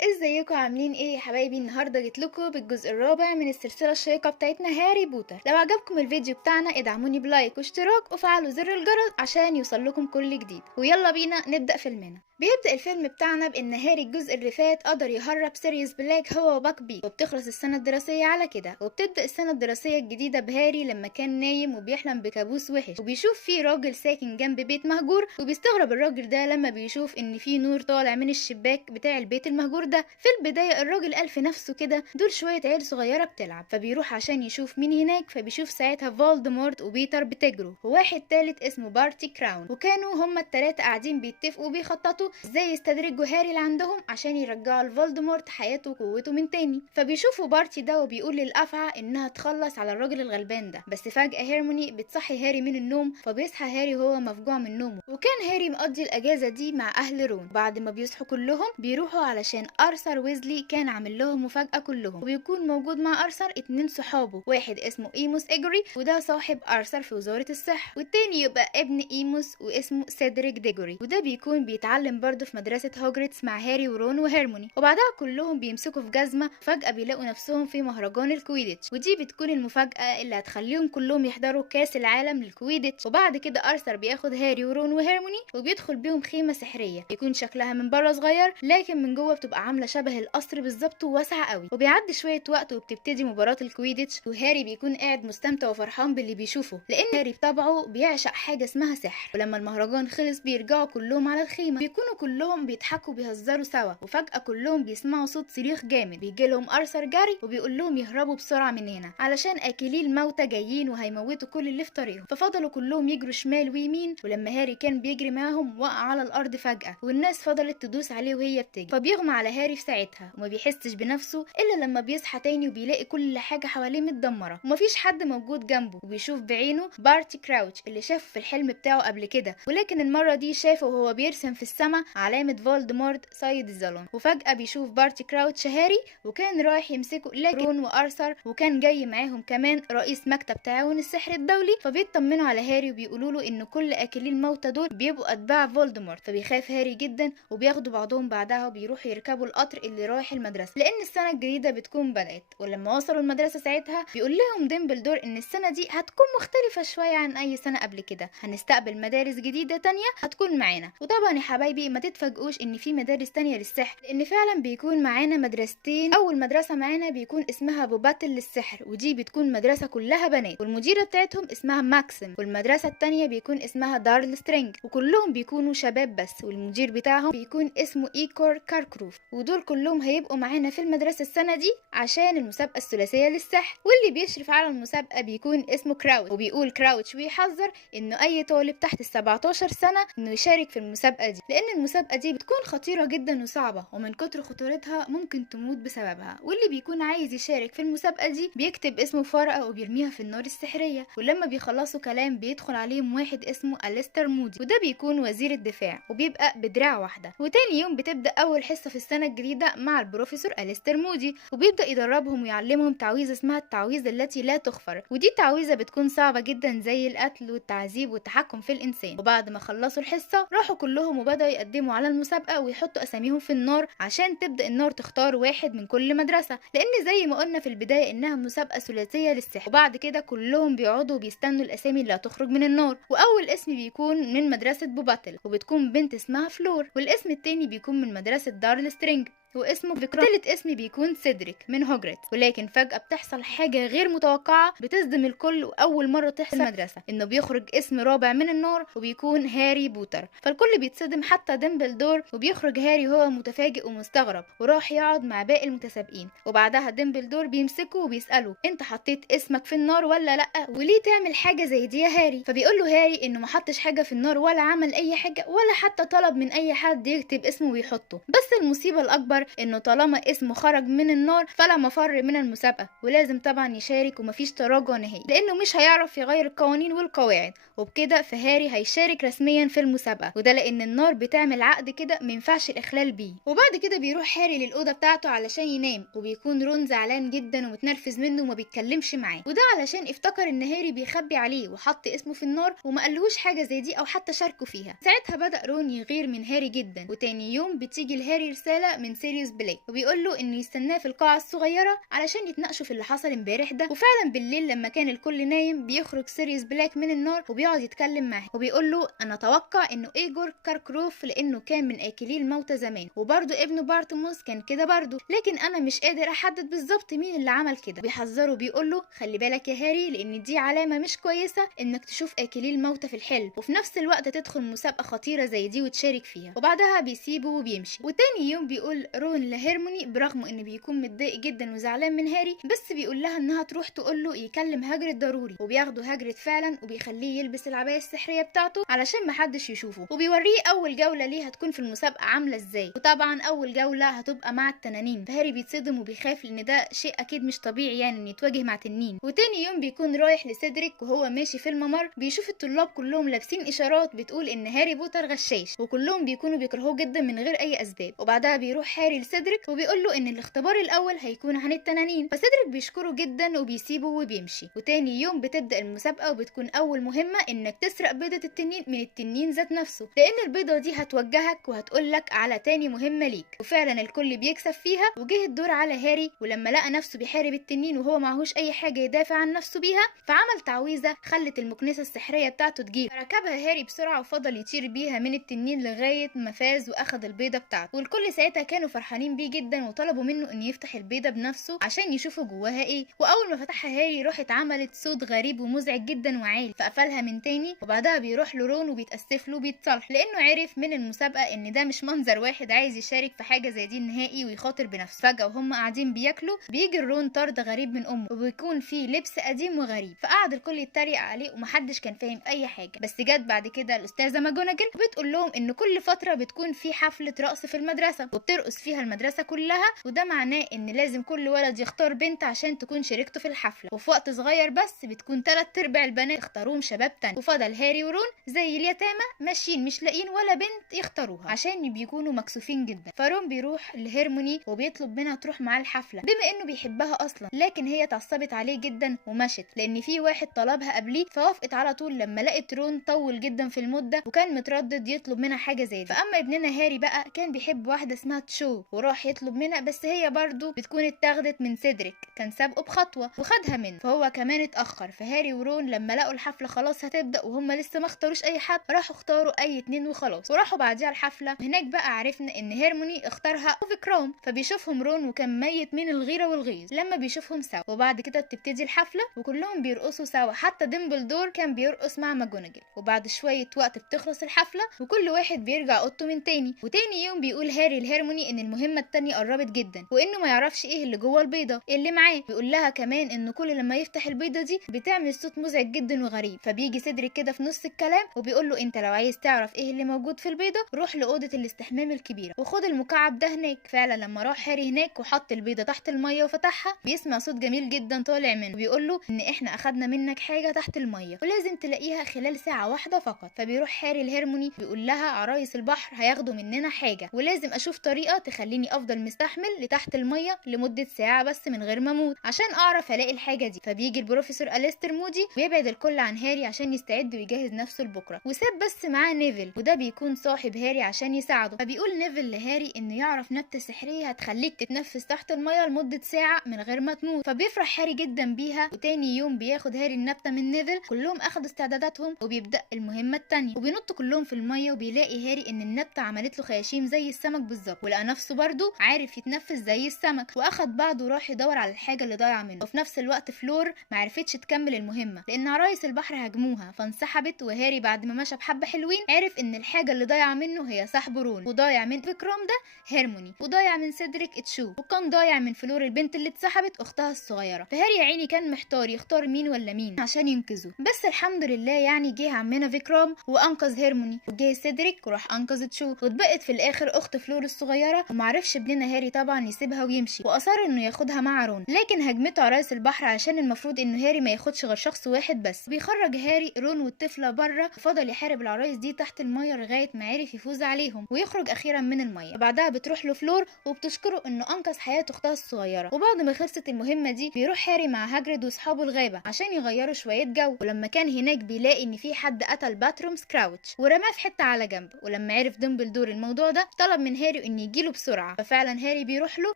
ازيكم عاملين ايه يا حبايبي؟ النهارده جيت لكم بالجزء الرابع من السلسله الشيقه بتاعتنا هاري بوتر. لو عجبكم الفيديو بتاعنا ادعموني بلايك واشتراك وفعلوا زر الجرس عشان يوصلكم كل جديد. ويلا بينا نبدا فيلمنا. بيبدأ الفيلم بتاعنا بإن هاري الجزء اللي فات قدر يهرب سيريوس بلاك هو وباك بي، وبتخلص السنة الدراسية على كده، وبتبدأ السنة الدراسية الجديدة بهاري لما كان نايم وبيحلم بكابوس وحش، وبيشوف فيه راجل ساكن جنب بيت مهجور، وبيستغرب الراجل ده لما بيشوف إن فيه نور طالع من الشباك بتاع البيت المهجور ده. في البداية الراجل قال في نفسه كده دول شوية عيال صغيرة بتلعب، فبيروح عشان يشوف مين هناك، فبيشوف ساعتها فولدمورت وبيتر بتجروا وواحد تالت اسمه بارتي كراون، وكانوا هما التلاتة قاعدين بيتفقوا وبيخططوا ازاي يستدرجوا هاري اللي عندهم عشان يرجعوا لفولدمورت حياته وقوته من تاني. فبيشوفوا بارتي ده وبيقول للأفعى انها تخلص على الراجل الغلبان ده، بس فجأة هيرموني بتصحي هاري من النوم، فبيصحى هاري وهو مفجوع من نومه، وكان هاري مقضي الأجازة دي مع أهل رون. بعد ما بيصحوا كلهم بيروحوا علشان أرثر ويزلي كان عامل لهم مفاجأة كلهم، وبيكون موجود مع أرثر اتنين صحابه، واحد اسمه ايموس اجري وده صاحب أرثر في وزارة الصحة، والتاني يبقى ابن ايموس واسمه سيدريك ديجوري، وده بيكون بيتعلم برضه في مدرسة هوجرتس مع هاري ورون وهيرموني. وبعدها كلهم بيمسكوا في جزمة، فجأة بيلاقوا نفسهم في مهرجان الكويديتش، ودي بتكون المفاجأة اللي هتخليهم كلهم يحضروا كاس العالم للكويديتش. وبعد كده أرثر بياخد هاري ورون وهيرموني وبيدخل بيهم خيمة سحرية بيكون شكلها من بره صغير لكن من جوه بتبقى عاملة شبه القصر بالظبط وواسعة قوي. وبيعدي شوية وقت وبتبتدي مباراة الكويديتش، وهاري بيكون قاعد مستمتع وفرحان باللي بيشوفه لأن هاري بطبعه بيعشق حاجة اسمها سحر. ولما المهرجان خلص بيرجعوا كلهم على الخيمة، بيكونوا كلهم بيضحكوا بيهزروا سوا، وفجأة كلهم بيسمعوا صوت صريخ جامد بيجي لهم أرثر جاري وبيقول لهم يهربوا بسرعة من هنا علشان أكلي الموتى جايين وهيموتوا كل اللي في طريقهم. ففضلوا كلهم يجروا شمال ويمين، ولما هاري كان بيجري معاهم وقع على الأرض فجأة، والناس فضلت تدوس عليه وهي بتجري، فبيغمى على هاري في ساعتها وما بيحسش بنفسه إلا لما بيصحى تاني وبيلاقي كل حاجة حواليه متدمرة ومفيش حد موجود جنبه، وبيشوف بعينه بارتي كراوتش اللي شافه في الحلم بتاعه قبل كده، ولكن المرة دي شافه وهو بيرسم في السماء علامة فولدمورت سيد الظلام. وفجأة بيشوف بارتي كراوتش هاري وكان رايح يمسكه، لكن رون وأرثر وكان جاي معاهم كمان رئيس مكتب تعاون السحر الدولي، فبيطمنوا على هاري وبيقولوا له ان كل اكلي الموتى دول بيبقوا اتباع فولدمورت. فبيخاف هاري جدا وبياخدوا بعضهم بعدها وبيروحوا يركبوا القطر اللي رايح المدرسة لان السنة الجديدة بتكون بدأت. ولما وصلوا المدرسة ساعتها بيقول لهم ديمبلدور ان السنة دي هتكون مختلفة شوية عن اي سنة قبل كده، هنستقبل مدارس جديدة تانية هتكون معانا. وطبعا يا حبايبي ما تتفاجئوش ان في مدارس تانية للسحر، لان فعلا بيكون معانا مدرستين. اول مدرسة معانا بيكون اسمها بوباتل للسحر، ودي بتكون مدرسة كلها بنات والمديرة بتاعتهم اسمها ماكسيم، والمدرسة التانية بيكون اسمها دارل سترينج وكلهم بيكونوا شباب بس، والمدير بتاعهم بيكون اسمه ايكور كاركروف، ودول كلهم هيبقوا معانا في المدرسة السنة دي عشان المسابقة الثلاثية للسحر. واللي بيشرف على المسابقة بيكون اسمه كراوتش، وبيقول كراوتش ويحذر انه اي طالب تحت ال17 سنة انه يشارك في المسابقة دي، لان المسابقة دي بتكون خطيرة جدا وصعبة ومن كتر خطورتها ممكن تموت بسببها. واللي بيكون عايز يشارك في المسابقة دي بيكتب اسمه في ورقة وبيرميها في النار السحرية، ولما بيخلصوا كلام بيدخل عليهم واحد اسمه أليستر مودي وده بيكون وزير الدفاع وبيبقى بدراع واحدة. وتاني يوم بتبدأ أول حصة في السنة الجديدة مع البروفيسور أليستر مودي، وبيبدأ يدربهم ويعلمهم تعويذة اسمها التعويذة التي لا تغفر، ودي تعويذة بتكون صعبة جدا زي القتل والتعذيب والتحكم في الإنسان. وبعد ما خلصوا الحصة راحوا كلهم وبدأوا يقدموا على المسابقة ويحطوا أساميهم في النار عشان تبدأ النار تختار واحد من كل مدرسة، لأن زي ما قلنا في البداية إنها مسابقة ثلاثية للسحر. وبعد كده كلهم بيقعدوا وبيستنوا الأسامي اللي هتخرج من النار، وأول اسم بيكون من مدرسة بوباتل وبتكون بنت اسمها فلور، والاسم التاني بيكون من مدرسة دارل سترينج واسمه فيكرا، تالت اسم بيكون سيدريك من هوجرتس. ولكن فجأة بتحصل حاجة غير متوقعة بتصدم الكل، وأول مرة تحصل في المدرسة إنه بيخرج اسم رابع من النار وبيكون هاري بوتر، فالكل بيتصدم حتى ديمبلدور، وبيخرج هاري وهو متفاجئ ومستغرب وراح يقعد مع باقي المتسابقين. وبعدها ديمبلدور بيمسكه وبيسأله انت حطيت اسمك في النار ولا لأ، وليه تعمل حاجة زي دي يا هاري؟ فبيقول له هاري انه ما حطش حاجة في النار ولا عمل اي حاجة ولا حتى طلب من اي حد يكتب اسمه ويحطه، بس المصيبة الأكبر انه طالما اسمه خرج من النار فلا مفر من المسابقة ولازم طبعا يشارك ومفيش تراجع نهائي لانه مش هيعرف يغير القوانين والقواعد. وبكده فهاري هيشارك رسميا في المسابقة، وده لان النار بتعمل عقد كده مينفعش الاخلال بيه. وبعد كده بيروح هاري للأوضة بتاعته علشان ينام، وبيكون رون زعلان جدا ومتنرفز منه وما بيتكلمش معاه، وده علشان افتكر ان هاري بيخبي عليه وحط اسمه في النار وما قالهوش حاجة زي دي او حتى شاركه فيها. ساعتها بدأ رون يغير من هاري جدا، وتاني يوم بتيجي لهاري رسالة من سيريوس بلاك وبيقول له انه يستناه في القاعه الصغيره علشان يتناقشوا في اللي حصل امبارح ده. وفعلا بالليل لما كان الكل نايم بيخرج سيريوس بلاك من النار وبيقعد يتكلم معاه وبيقول له انا اتوقع انه ايجور كاركروف لانه كان من اكلي الموتى زمان، وبرده ابنه بارتموس كان كده برده، لكن انا مش قادر احدد بالظبط مين اللي عمل كده. بيحذره بيقول له خلي بالك يا هاري لان دي علامه مش كويسه انك تشوف اكلي الموتى في الحلم وفي نفس الوقت تدخل مسابقه خطيره زي دي وتشارك فيها. وبعدها بيسيبه وبيمشي. وتاني يوم بيقول رون لهيرموني برغم انه بيكون متضايق جدا وزعلان من هاري بس بيقول لها انها تروح تقول له يكلم هاجريد ضروري، وبياخدوا هاجريد فعلا وبيخليه يلبس العبايه السحريه بتاعته علشان محدش يشوفه، وبيوريه اول جوله ليه هتكون في المسابقه عامله ازاي. وطبعا اول جوله هتبقى مع التنانين، فهاري بيتصدم وبيخاف لان ده شيء اكيد مش طبيعي يعني ان يتواجه مع تنين. وتاني يوم بيكون رايح لسيدريك وهو ماشي في الممر بيشوف الطلاب كلهم لابسين اشارات بتقول ان هاري بوتر غشاش، وكلهم بيكونوا بيكرهوه جدا من غير اي اسباب. وبعدها بيروح هاري لسيدريك وبيقول له ان الاختبار الاول هيكون عن التنانين، فسيدريك بيشكره جدا وبيسيبه وبيمشي. وتاني يوم بتبدا المسابقه وبتكون اول مهمه انك تسرق بيضه التنين من التنين ذات نفسه، لان البيضه دي هتوجهك وهتقولك على تاني مهمه ليك. وفعلا الكل بيكسب فيها. وجه الدور على هاري ولما لقى نفسه بيحارب التنين وهو معهوش اي حاجه يدافع عن نفسه بيها فعمل تعويذه خلت المكنسه السحريه بتاعته تجيب، فركبها هاري بسرعه وفضل يطير بيها من التنين لغايه ما فاز واخد البيضه بتاعته. والكل ساعتها كانوا فرحانين بيه جدا وطلبوا منه ان يفتح البيضه بنفسه عشان يشوفوا جواها ايه. واول ما فتحها هاري راحت عملت صوت غريب ومزعج جدا وعالي فقفلها من تاني. وبعدها بيروح لرون وبيتاسف له وبيتصالح لانه عرف من المسابقه ان ده مش منظر واحد عايز يشارك في حاجه زي دي نهائي ويخاطر بنفسه. فجاه وهم قاعدين بياكلوا بيجي رون طرد غريب من امه وبيكون فيه لبس قديم وغريب، فقعد الكل يتريق عليه ومحدش كان فاهم اي حاجه. بس جت بعد كده الاستاذه ماجوناجل وبتقول لهم ان كل فتره بتكون في حفله رقص في المدرسه وبترقص فيها المدرسه كلها، وده معناه ان لازم كل ولد يختار بنت عشان تكون شريكته في الحفله، وفي وقت صغير بس بتكون 3/4 البنات اختاروهم شباب تاني، وفضل هاري ورون زي اليتامى ماشيين مش لاقيين ولا بنت يختاروها عشان بيكونوا مكسوفين جدا. فرون بيروح لهيرموني وبيطلب منها تروح معاه الحفله بما انه بيحبها اصلا، لكن هي اتعصبت عليه جدا ومشت لان في واحد طلبها قبليه فوافقت على طول لما لقت رون طول جدا في المده وكان متردد يطلب منها حاجه زي دي. فاما ابننا هاري بقى كان بيحب واحده اسمها تشو وراح يطلب منها بس هي برضو بتكون اتاخدت من سيدريك كان سابقه بخطوه وخدها منه فهو كمان اتاخر. فهاري ورون لما لقوا الحفله خلاص هتبدا وهم لسه ما اختاروش اي حد راحوا اختاروا اي اتنين وخلاص وراحوا بعديها الحفله. هناك بقى عرفنا ان هيرموني اختارها وفيكرام فبيشوفهم رون وكان ميت من الغيره والغيظ لما بيشوفهم سوا. وبعد كده بتبتدي الحفله وكلهم بيرقصوا سوا حتى ديمبلدور كان بيرقص مع ماجوناجل. وبعد شويه وقت بتخلص الحفله وكل واحد بيرجع اوضته من تاني. وتاني يوم بيقول هاري لهيرموني ان المهمه التانيه قربت جدا وانه ما يعرفش ايه اللي جوه البيضه اللي معاه. بيقول لها كمان انه كل لما يفتح البيضه دي بتعمل صوت مزعج جدا وغريب. فبيجي سيدريك كده في نص الكلام وبيقول له انت لو عايز تعرف ايه اللي موجود في البيضه روح لاوضه الاستحمام الكبيره وخد المكعب ده هناك. فعلا لما راح هاري هناك وحط البيضه تحت الميه وفتحها بيسمع صوت جميل جدا طالع منه وبيقول له ان احنا اخدنا منك حاجه تحت الميه ولازم تلاقيها خلال ساعه واحده فقط. فبيروح هاري لهيرموني بيقول لها عرايس البحر هياخدوا مننا حاجه ولازم اشوف طريقه تخليني افضل مستحمل لتحت الميه لمده ساعه بس من غير ما اموت عشان اعرف الاقي الحاجه دي. فبيجي البروفيسور أليستر مودي ويبعد الكل عن هاري عشان يستعد ويجهز نفسه لبكره وساب بس معاه نيفل وده بيكون صاحب هاري عشان يساعده. فبيقول نيفل لهاري انه يعرف نبته سحريه هتخليك تتنفس تحت الميه لمده ساعه من غير ما تموت. فبيفرح هاري جدا بيها. وتاني يوم بياخد هاري النبته من نيفل كلهم اخدوا استعداداتهم وبيبدا المهمه التانيه وبينطوا كلهم في الميه وبيلاقي هاري ان النبته عملت له خياشيم زي السمك بالظبط ولقى نفسه برضه عارف يتنفس زي السمك واخد بعضه وراح يدور على الحاجه اللي ضايعه منه. وفي نفس الوقت فلور معرفتش تكمل المهمه لان عرايس البحر هاجموها فانسحبت. وهاري بعد ما مشى بحبه حلوين عرف ان الحاجه اللي ضايعه منه هي صاحبه رون وضايع من فيكرام ده هيرموني وضايع من سيدريك اتشو وكان ضايع من فلور البنت اللي اتسحبت اختها الصغيره. فهاري يا عيني كان محتار يختار مين ولا مين عشان ينقذه. بس الحمد لله يعني جه عمنا فيكرام وانقذ هيرموني وجه سيدريك وراح انقذ تشو واتبقت في الاخر اخت فلور الصغيره. ومعرفش ابننا هاري طبعا يسيبها ويمشي واصر انه ياخدها مع رون لكن هجمته عرايس البحر عشان المفروض انه هاري ما ياخدش غير شخص واحد بس. بيخرج هاري رون والطفله بره وفضل يحارب العرايس دي تحت الميه لغايه ما عرف يفوز عليهم ويخرج اخيرا من الميه. بعدها بتروح له فلور وبتشكره انه انقذ حياه اختها الصغيره. وبعد ما خلصت المهمه دي بيروح هاري مع هاجريد واصحابه الغابه عشان يغيروا شويه جو. ولما كان هناك بيلاقي ان في حد قتل باتروم سكراوتش ورماه في حته على جنب. ولما عرف ديمبلدور الموضوع ده طلب من هاري انه يجيله بسرعة. ففعلا هاري بيروح له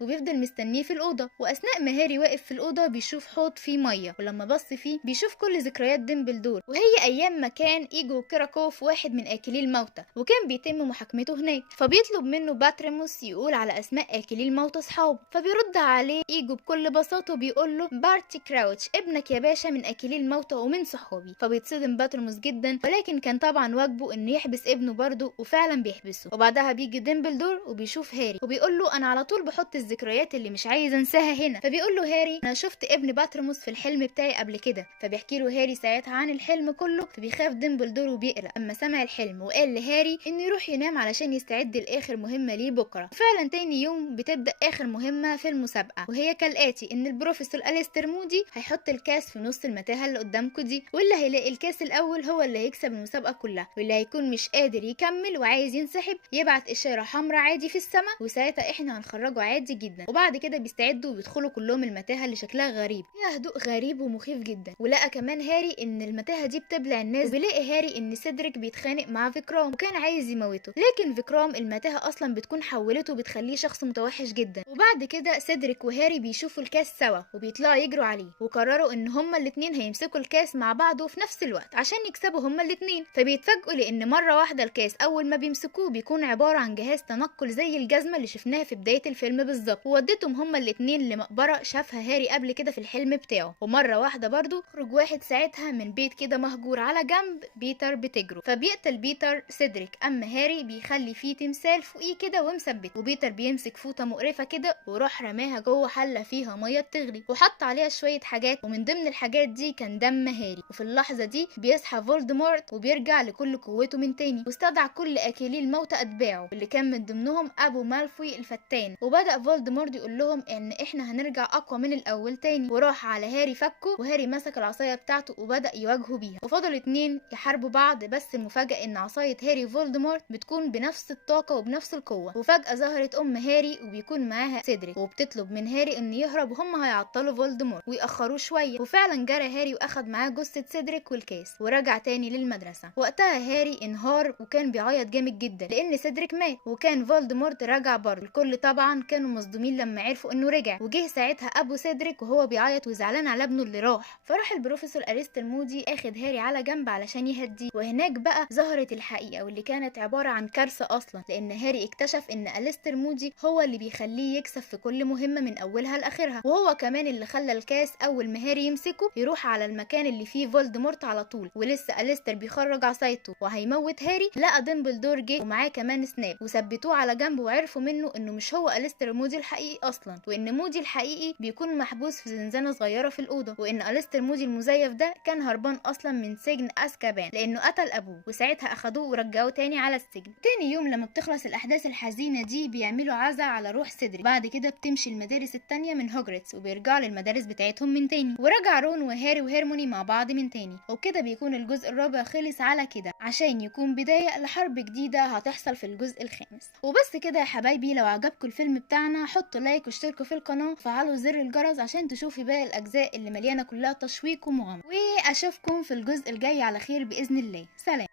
وبيفضل مستنيه في الأوضة، وأثناء ما هاري واقف في الأوضة بيشوف حوض فيه مية، ولما بص فيه بيشوف كل ذكريات ديمبلدور، وهي أيام ما كان إيجو كيراكوف واحد من آكلي الموتى وكان بيتم محاكمته هناك. فبيطلب منه باتريموس يقول على أسماء آكلي الموتى أصحابه، فبيرد عليه إيجو بكل بساطة وبيقول له بارتي كراوتش ابنك يا باشا من آكلي الموتى ومن صحابي. فبيتصدم باتريموس جدا، ولكن كان طبعا واجبه إنه يحبس ابنه برضه، وفعلا بيحبسه. وبعدها بيجي ديمبلدور وبيشوف هاري وبيقول له انا على طول بحط الذكريات اللي مش عايز انساها هنا. فبيقول له هاري انا شفت ابن باتريموس في الحلم بتاعي قبل كده. فبيحكي له هاري ساعتها عن الحلم كله، فبيخاف ديمبلدور وبيقلق اما سمع الحلم، وقال لهاري انه يروح ينام علشان يستعد لاخر مهمه ليه بكره. فعلا تاني يوم بتبدا اخر مهمه في المسابقه، وهي كالاتي: ان البروفيسور أليستر مودي هيحط الكاس في نص المتاهه اللي قدامكم دي، واللي هيلاقي الكاس الاول هو اللي هيكسب المسابقه كلها، واللي هيكون مش قادر يكمل وعايز ينسحب يبعت اشاره حمراء عادي في السماء، وساعتها احنا هنخرجه عادي جدا. وبعد كده بيستعدوا وبيدخلوا كلهم المتاهه اللي شكلها غريب، فيها هدوء غريب ومخيف جدا. ولقى كمان هاري ان المتاهه دي بتبلع الناس، وبيلاقي هاري ان سيدريك بيتخانق مع فيكرام وكان عايز يموته، لكن فيكرام المتاهه اصلا بتكون حولته وبتخليه شخص متوحش جدا. وبعد كده سيدريك وهاري بيشوفوا الكاس سوا وبيطلعوا يجروا عليه، وقرروا ان هما الاتنين هيمسكوا الكاس مع بعض وفي نفس الوقت عشان يكسبوا هما الاتنين. فبيتفاجئوا لان مره واحده الكاس اول ما بيمسكوه بيكون عباره عن جهاز تنقل زي الجزمه اللي شفناها في بدايه الفيلم بالظبط، وودتهم هما الاتنين لمقبره شافها هاري قبل كده في الحلم بتاعه. ومره واحده برضو خرج واحد ساعتها من بيت كده مهجور على جنب بيتر بتجره، فبيقتل بيتر سيدريك، اما هاري بيخلي فيه تمثال فوقيه كده ومثبت، وبيتر بيمسك فوطه مقرفه كده وراح رماها جوه حله فيها ميه بتغلي وحط عليها شويه حاجات، ومن ضمن الحاجات دي كان دم هاري. وفي اللحظه دي بيصحى فولدمورت وبيرجع لكل قوته من تاني، واستدعى كل اكلي الموتى اتباعه اللي كان من ضمنهم ابو مالفوي الفتان. وبدا فولدمورت يقول لهم ان احنا هنرجع اقوى من الاول تاني، وراح على هاري فكه، وهاري مسك العصايه بتاعته وبدا يواجهه بيها، وفضلوا اتنين يحاربوا بعض. بس المفاجاه ان عصايه هاري فولدمورت بتكون بنفس الطاقه وبنفس القوه. وفجاه ظهرت هاري وبيكون معاها سيدريك، وبتطلب من هاري انه يهرب وهم هيعطلوا فولدمورت ويأخروه شويه. وفعلا جرى هاري واخد معاه جثه سيدريك والكاس ورجع تاني للمدرسه. وقتها هاري انهار وكان بيعيط جامد جدا لان سيدريك مات، وكان فولدمورت رجع برضه. الكل طبعا كانوا مصدومين لما عرفوا انه رجع، وجه ساعتها ابو سيدريك وهو بيعيط وزعلان على ابنه اللي راح. فراح البروفيسور أليستر مودي اخد هاري على جنب علشان يهديه، وهناك بقى ظهرت الحقيقه واللي كانت عباره عن كارثه اصلا، لان هاري اكتشف ان أليستر مودي هو اللي بيخليه يكسب في كل مهمه من اولها لاخرها، وهو كمان اللي خلى الكاس اول ما هاري يمسكه يروح على المكان اللي فيه فولدمورت على طول. ولسه أليستر بيخرج عصايته وهيموت هاري، لقى ديمبلدور جه ومعاه كمان سناب وثبتوه على جنب، وعرفوا منه انه مش هو أليستر مودي الحقيقي اصلا، وان مودي الحقيقي بيكون محبوس في زنزانه صغيره في الاوضه، وان أليستر مودي المزيف ده كان هربان اصلا من سجن اسكابان لانه قتل ابوه، وساعتها اخدوه ورجعوه تاني على السجن. تاني يوم لما بتخلص الاحداث الحزينه دي بيعملوا عزا على روح سيدريك. بعد كده بتمشي المدارس التانية من هوجرتس وبيرجعوا للمدارس بتاعتهم من تاني، ورجع رون وهاري وهيرموني مع بعض من تاني. وكده بيكون الجزء الرابع خلص على كده عشان يكون بدايه لحرب جديده هتحصل في الجزء الخامس. وبس كده يا حبايبي، لو عجبكم الفيلم بتاعنا حطوا لايك واشتركوا في القناه وفعلوا زر الجرس عشان تشوفوا باقي الاجزاء اللي مليانه كلها تشويق ومغامره. واشوفكم في الجزء الجاي على خير باذن الله. سلام.